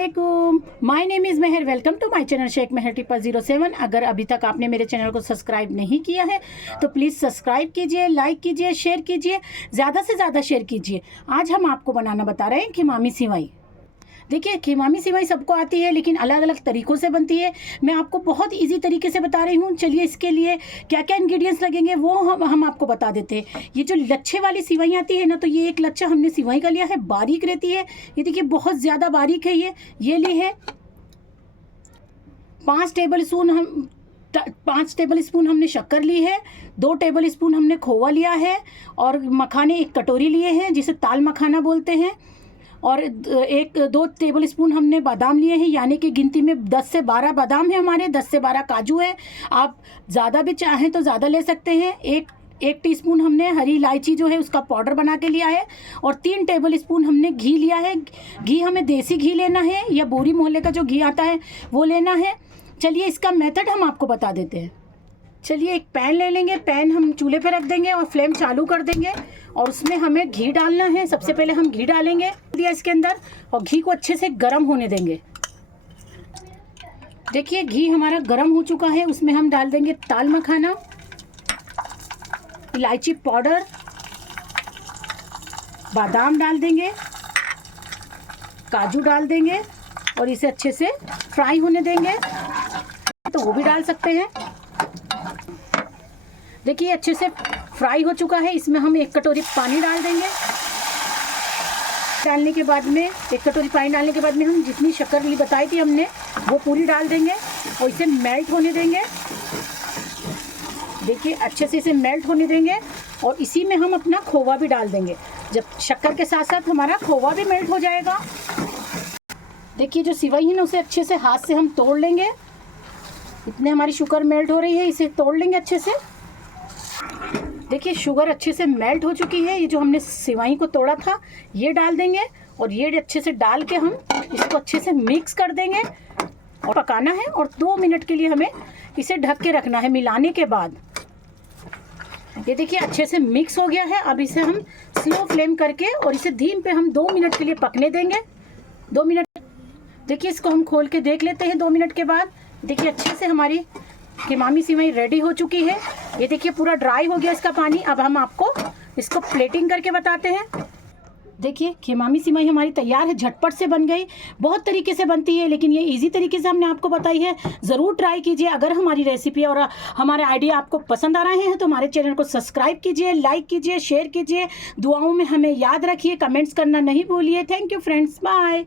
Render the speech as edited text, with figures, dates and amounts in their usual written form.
अस्सलामुअलैकुम, my name is Mehar. Welcome to my channel Sheikh Mehar 007। अगर अभी तक आपने मेरे चैनल को सब्सक्राइब नहीं किया है तो प्लीज़ सब्सक्राइब कीजिए, लाइक कीजिए, शेयर कीजिए, ज़्यादा से ज़्यादा शेयर कीजिए। आज हम आपको बनाना बता रहे हैं खिमामी सिवाई। देखिए, खिमामी सिवाई सबको आती है लेकिन अलग अलग तरीक़ों से बनती है। मैं आपको बहुत इजी तरीके से बता रही हूँ। चलिए, इसके लिए क्या क्या इंग्रेडिएंट्स लगेंगे वो हम आपको बता देते हैं। ये जो लच्छे वाली सिवाई आती है ना, तो ये एक लच्छा हमने सिवाई का लिया है, बारीक रहती है। ये देखिए बहुत ज़्यादा बारीक है। ये ली है 5 टेबल स्पून हमने शक्कर ली है, 2 टेबल स्पून हमने खोवा लिया है, और मखाने 1 कटोरी लिए हैं जिसे ताल मखाना बोलते हैं, और 2 टेबल स्पून हमने बादाम लिए हैं, यानी कि गिनती में 10 से 12 बादाम है हमारे, 10 से 12 काजू है। आप ज़्यादा भी चाहें तो ज़्यादा ले सकते हैं। एक टीस्पून हमने हरी इलायची जो है उसका पाउडर बना के लिया है, और 3 टेबल स्पून हमने घी लिया है। घी हमें देसी घी लेना है या बोरी मोहल्ले का जो घी आता है वो लेना है। चलिए, इसका मेथड हम आपको बता देते हैं। चलिए, एक पैन ले लेंगे। पैन हम चूल्हे पे रख देंगे और फ्लेम चालू कर देंगे, और उसमें हमें घी डालना है। सबसे पहले हम घी डालेंगे दिया इसके अंदर, और घी को अच्छे से गर्म होने देंगे। देखिए, घी हमारा गर्म हो चुका है। उसमें हम डाल देंगे ताल मखाना, इलायची पाउडर, बादाम डाल देंगे, काजू डाल देंगे, और इसे अच्छे से फ्राई होने देंगे। तो वो भी डाल सकते हैं। देखिए, अच्छे से फ्राई हो चुका है। इसमें हम 1 कटोरी पानी डाल देंगे। डालने के बाद में 1 कटोरी पानी डालने के बाद में हम जितनी शक्कर बताई थी हमने वो पूरी डाल देंगे, और इसे मेल्ट होने देंगे। देखिए, अच्छे से इसे मेल्ट होने देंगे, और इसी में हम अपना खोवा भी डाल देंगे। जब शक्कर के साथ साथ हमारा खोवा भी मेल्ट हो जाएगा। देखिए, जो सिवाई है ना उसे अच्छे से हाथ से हम तोड़ लेंगे। इतने हमारी शुगर मेल्ट हो रही है, इसे तोड़ लेंगे अच्छे से। देखिए, शुगर अच्छे से मेल्ट हो चुकी है। ये जो हमने सिवाई को तोड़ा था ये डाल देंगे, और ये अच्छे से डाल के हम इसको अच्छे से मिक्स कर देंगे और पकाना है। और 2 मिनट के लिए हमें इसे ढक के रखना है। मिलाने के बाद ये देखिए अच्छे से मिक्स हो गया है। अब इसे हम स्लो फ्लेम करके और इसे धीम पे हम 2 मिनट के लिए पकने देंगे। 2 मिनट। देखिए, इसको हम खोल के देख लेते हैं 2 मिनट के बाद। देखिए, अच्छे से हमारी खिमामी सिवाई रेडी हो चुकी है। ये देखिए पूरा ड्राई हो गया इसका पानी। अब हम आपको इसको प्लेटिंग करके बताते हैं। देखिए, खिमामी सिवाई हमारी तैयार है, झटपट से बन गई। बहुत तरीके से बनती है लेकिन ये इजी तरीके से हमने आपको बताई है। ज़रूर ट्राई कीजिए। अगर हमारी रेसिपी और हमारे आइडिया आपको पसंद आ रहे हैं तो हमारे चैनल को सब्सक्राइब कीजिए, लाइक कीजिए, शेयर कीजिए। दुआओं में हमें याद रखिए, कमेंट्स करना नहीं भूलिए। Thank you friends, bye.